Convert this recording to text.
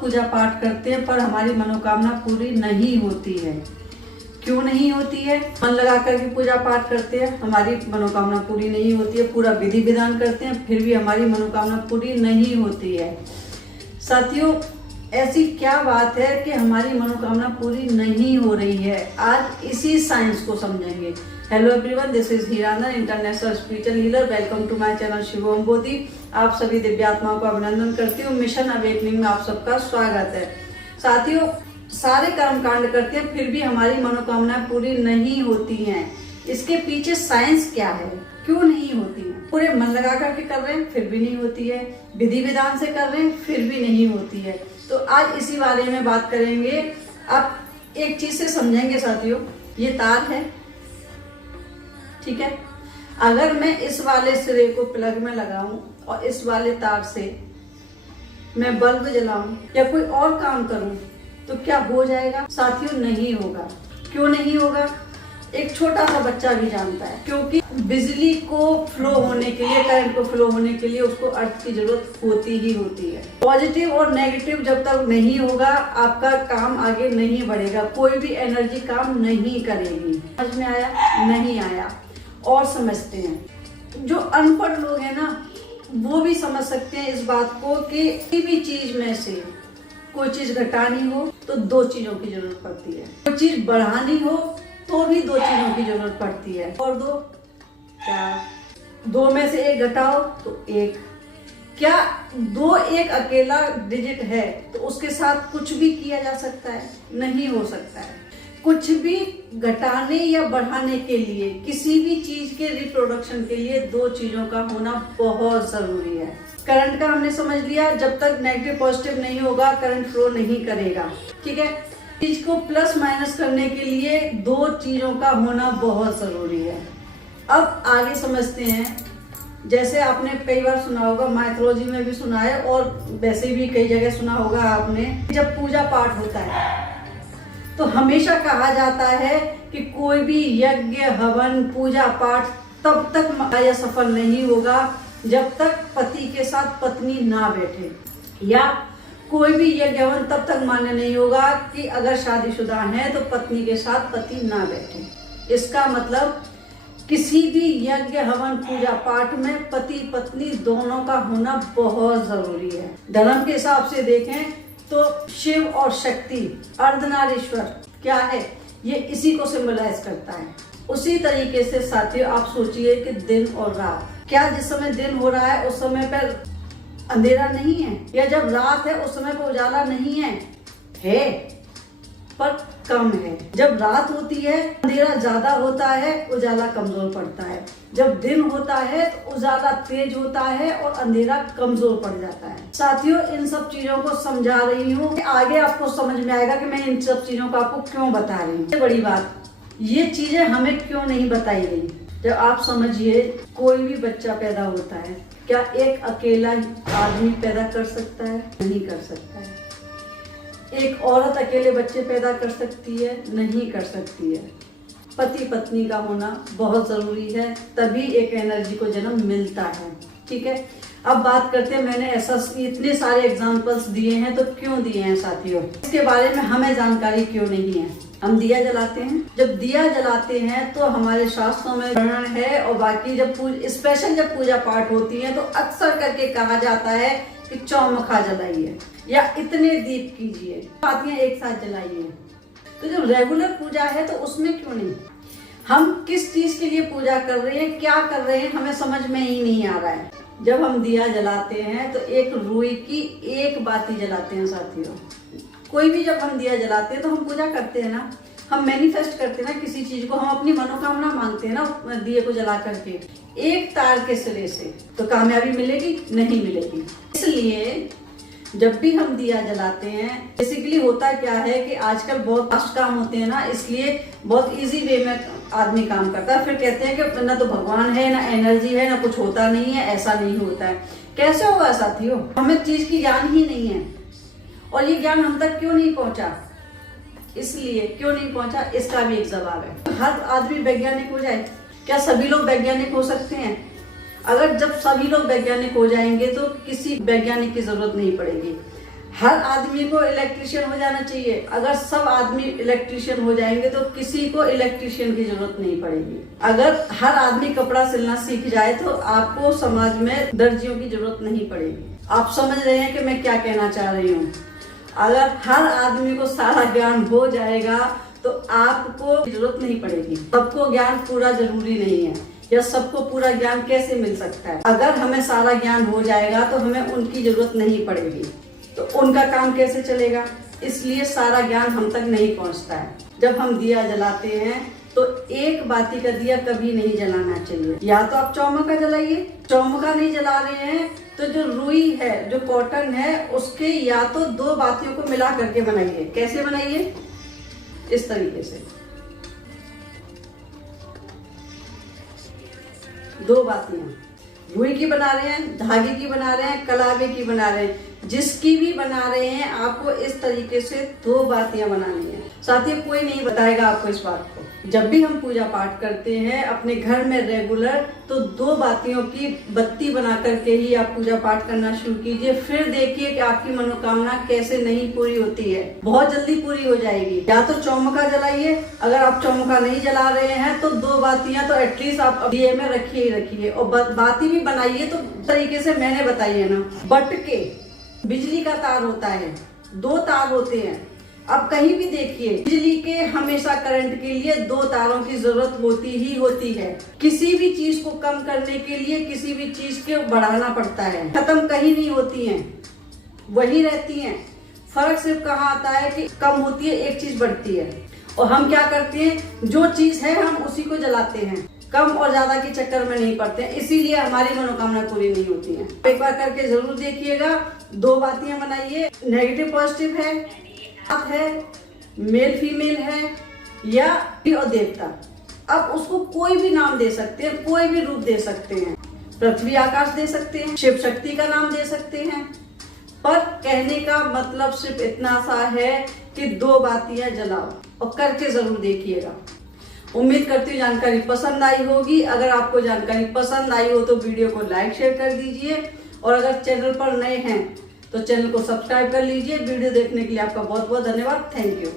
पूजा पाठ करते हैं पर हमारी मनोकामना पूरी नहीं होती है। क्यों नहीं होती है? मन लगा कर के पूजा पाठ करते हैं, हमारी मनोकामना पूरी नहीं होती है। पूरा विधि विधान करते हैं, फिर भी हमारी मनोकामना पूरी नहीं होती है। साथियों, ऐसी क्या बात है कि हमारी मनोकामना पूरी नहीं हो रही है? आज इसी साइंस को समझेंगे। Hello everyone, this is Hiranand, international spiritual healer. Welcome to my channel Shivom Bodhi. आप सभी दिव्यात्माओं को अभिनंदन करती हूँ। मिशन अवेकनिंग में आप सबका स्वागत है। साथियों, सारे कर्म कांड करते हैं फिर भी हमारी मनोकामना पूरी नहीं होती हैं। इसके पीछे साइंस क्या है? क्यों नहीं होती है? पूरे मन लगा करके कर रहे हैं फिर भी नहीं होती है, विधि विधान से कर रहे हैं फिर भी नहीं होती है। तो आज इसी बारे में बात करेंगे। आप एक चीज से समझेंगे साथियों, ये तार है, ठीक है। अगर मैं इस वाले सिरे को प्लग में लगाऊं और इस वाले तार से मैं बल्ब जलाऊं या कोई और काम करूं तो क्या हो जाएगा? साथियों, नहीं होगा। क्यों नहीं होगा? एक छोटा सा बच्चा भी जानता है, क्योंकि बिजली को फ्लो होने के लिए, करंट को फ्लो होने के लिए उसको अर्थ की जरूरत होती ही होती है। पॉजिटिव और नेगेटिव जब तक नहीं होगा आपका काम आगे नहीं बढ़ेगा, कोई भी एनर्जी काम नहीं करेगी। समझ में आया? नहीं आया? और समझते हैं। जो अनपढ़ लोग हैं ना, वो भी समझ सकते हैं इस बात को कि किसी भी चीज में से कोई चीज घटानी हो तो दो चीजों की जरूरत पड़ती है, कोई चीज बढ़ानी हो तो भी दो चीजों की जरूरत पड़ती है। और दो क्या? दो में से एक घटाओ तो एक। क्या दो एक अकेला डिजिट है तो उसके साथ कुछ भी किया जा सकता है? नहीं हो सकता है। कुछ भी घटाने या बढ़ाने के लिए, किसी भी चीज के रिप्रोडक्शन के लिए दो चीजों का होना बहुत जरूरी है। करंट का हमने समझ लिया, जब तक नेगेटिव पॉजिटिव नहीं होगा करंट फ्लो नहीं करेगा, ठीक है। चीज को प्लस माइनस करने के लिए दो चीजों का होना बहुत जरूरी है। अब आगे समझते हैं। जैसे आपने कई बार सुना होगा, माइथोलॉजी में भी सुना है और वैसे भी कई जगह सुना होगा आपने, जब पूजा पाठ होता है तो हमेशा कहा जाता है कि कोई भी यज्ञ हवन पूजा पाठ तब तक या सफल नहीं होगा जब तक पति के साथ पत्नी ना बैठे, या कोई भी यज्ञ हवन तब तक मान्य नहीं होगा कि अगर शादीशुदा है तो पत्नी के साथ पति ना बैठे। इसका मतलब किसी भी यज्ञ हवन पूजा पाठ में पति पत्नी दोनों का होना बहुत जरूरी है। धर्म के हिसाब से देखें तो शिव और शक्ति, अर्धनारीश्वर क्या है, ये इसी को सिंबलाइज करता है। उसी तरीके से साथियों आप सोचिए कि दिन और रात, क्या जिस समय दिन हो रहा है उस समय पर अंधेरा नहीं है, या जब रात है उस समय पर उजाला नहीं है पर कम है। जब रात होती है अंधेरा ज्यादा होता है, उजाला कमजोर पड़ता है। जब दिन होता है तो उजाला तेज होता है और अंधेरा कमजोर पड़ जाता है। साथियों, इन सब चीजों को समझा रही हूँ, आगे आपको समझ में आएगा कि मैं इन सब चीजों को आपको क्यों बता रही हूँ। बड़ी बात, ये चीजें हमें क्यों नहीं बताई गई। जब आप समझिए, कोई भी बच्चा पैदा होता है, क्या एक अकेला आदमी पैदा कर सकता है? नहीं कर सकता है। एक औरत अकेले बच्चे पैदा कर सकती है? नहीं कर सकती है। पति पत्नी का होना बहुत जरूरी है, तभी एक एनर्जी को जन्म मिलता है, ठीक है। अब बात करते हैं, मैंने ऐसा इतने सारे एग्जांपल्स दिए हैं तो क्यों दिए हैं साथियों, इसके बारे में हमें जानकारी क्यों नहीं है। हम दिया जलाते हैं, जब दिया जलाते हैं तो हमारे शास्त्रों में वर्णन है, और बाकी जब स्पेशल जब पूजा पाठ होती है तो अक्सर करके कहा जाता है कि चौमुखा जलाइए या इतने दीप कीजिए, बातियां एक साथ जलाइए। तो जब रेगुलर पूजा है तो उसमें क्यों नहीं? हम किस चीज के लिए पूजा कर रहे हैं, क्या कर रहे हैं, हमें समझ में ही नहीं आ रहा है। जब हम दिया जलाते हैं तो एक रुई की एक बाती जलाते हैं साथियों। कोई भी जब हम दिया जलाते हैं तो हम पूजा करते हैं ना, हम मैनिफेस्ट करते हैं ना किसी चीज को, हम अपनी मनोकामना मांगते हैं ना दिए को जला करके। एक तार के सिरे से तो कामयाबी मिलेगी? नहीं मिलेगी। इसलिए जब भी हम दिया जलाते हैं, बेसिकली होता क्या है कि आजकल बहुत फास्ट काम होते हैं ना, इसलिए बहुत इजी वे में आदमी काम करता है। फिर कहते हैं कि ना तो भगवान है, ना एनर्जी है, ना कुछ होता नहीं है, ऐसा नहीं होता है। कैसे होगा साथियों? हमें चीज की ज्ञान ही नहीं है, और ये ज्ञान हम तक क्यों नहीं पहुंचा? इसलिए क्यों नहीं पहुंचा, इसका भी एक जवाब है। हर आदमी वैज्ञानिक हो जाए? क्या सभी लोग वैज्ञानिक हो सकते हैं? अगर जब सभी लोग वैज्ञानिक हो जाएंगे तो किसी वैज्ञानिक की जरूरत नहीं पड़ेगी। हर आदमी को इलेक्ट्रिशियन हो जाना चाहिए। अगर सब आदमी इलेक्ट्रिशियन हो जाएंगे तो किसी को इलेक्ट्रिशियन की जरूरत नहीं पड़ेगी। अगर हर आदमी कपड़ा सिलना सीख जाए तो आपको समाज में दर्जियों की जरूरत नहीं पड़ेगी। आप समझ रहे हैं कि मैं क्या कहना चाह रही हूँ। अगर हर आदमी को सारा ज्ञान हो जाएगा तो आपको जरूरत नहीं पड़ेगी। सबको ज्ञान पूरा जरूरी नहीं है, या सबको पूरा ज्ञान कैसे मिल सकता है। अगर हमें सारा ज्ञान हो जाएगा तो हमें उनकी जरूरत नहीं पड़ेगी, तो उनका काम कैसे चलेगा। इसलिए सारा ज्ञान हम तक नहीं पहुंचता है। जब हम दिया जलाते हैं तो एक बाती का दिया कभी नहीं जलाना चाहिए। या तो आप चौमुखा जलाइए, चौमुखा नहीं जला रहे हैं तो जो रुई है, जो कॉटन है, उसके या तो 2 बातियों को मिला करके बनाइए। कैसे बनाइए, इस तरीके से 2 बातियां रुई की बना रहे हैं, धागे की बना रहे हैं, कलावे की बना रहे हैं, जिसकी भी बना रहे हैं, आपको इस तरीके से 2 बातियां बनानी है। साथियों, कोई नहीं बताएगा आपको इस बात को। जब भी हम पूजा पाठ करते हैं अपने घर में रेगुलर, तो 2 बातियों की बत्ती बना करके ही आप पूजा पाठ करना शुरू कीजिए। फिर देखिए कि आपकी मनोकामना कैसे नहीं पूरी होती है, बहुत जल्दी पूरी हो जाएगी। या तो चौमुखा जलाइए, अगर आप चौमुखा नहीं जला रहे हैं तो 2 बातियां तो एटलीस्ट आप दिए में रखिए ही रखिए। और बाती भी बनाइए तो तरीके से मैंने बताई है ना, बट के बिजली का तार होता है, 2 तार होते हैं। अब कहीं भी देखिए, बिजली के हमेशा करंट के लिए 2 तारों की जरूरत होती ही होती है। किसी भी चीज को कम करने के लिए किसी भी चीज को बढ़ाना पड़ता है। खत्म कहीं नहीं होती हैं, वही रहती हैं। फर्क सिर्फ कहाँ आता है कि कम होती है, एक चीज बढ़ती है। और हम क्या करते हैं, जो चीज है हम उसी को जलाते हैं, कम और ज्यादा के चक्कर में नहीं पड़ते हैं। इसीलिए हमारी मनोकामना पूरी नहीं होती है। एक बार करके जरूर देखिएगा। 2 बातियां बनाइए, नेगेटिव पॉजिटिव है, मेल फीमेल है, या और देवता। अब उसको कोई भी नाम दे सकते हैं, कोई भी रूप दे सकते हैं। पृथ्वी आकाश दे सकते हैं, शिव शक्ति का नाम दे सकते हैं। पर कहने का मतलब सिर्फ इतना सा है कि 2 बातियां जलाओ और करके जरूर देखिएगा। उम्मीद करती हूँ जानकारी पसंद आई होगी। अगर आपको जानकारी पसंद आई हो तो वीडियो को लाइक शेयर कर दीजिए, और अगर चैनल पर नए हैं तो चैनल को सब्सक्राइब कर लीजिए। वीडियो देखने के लिए आपका बहुत बहुत धन्यवाद। Thank you.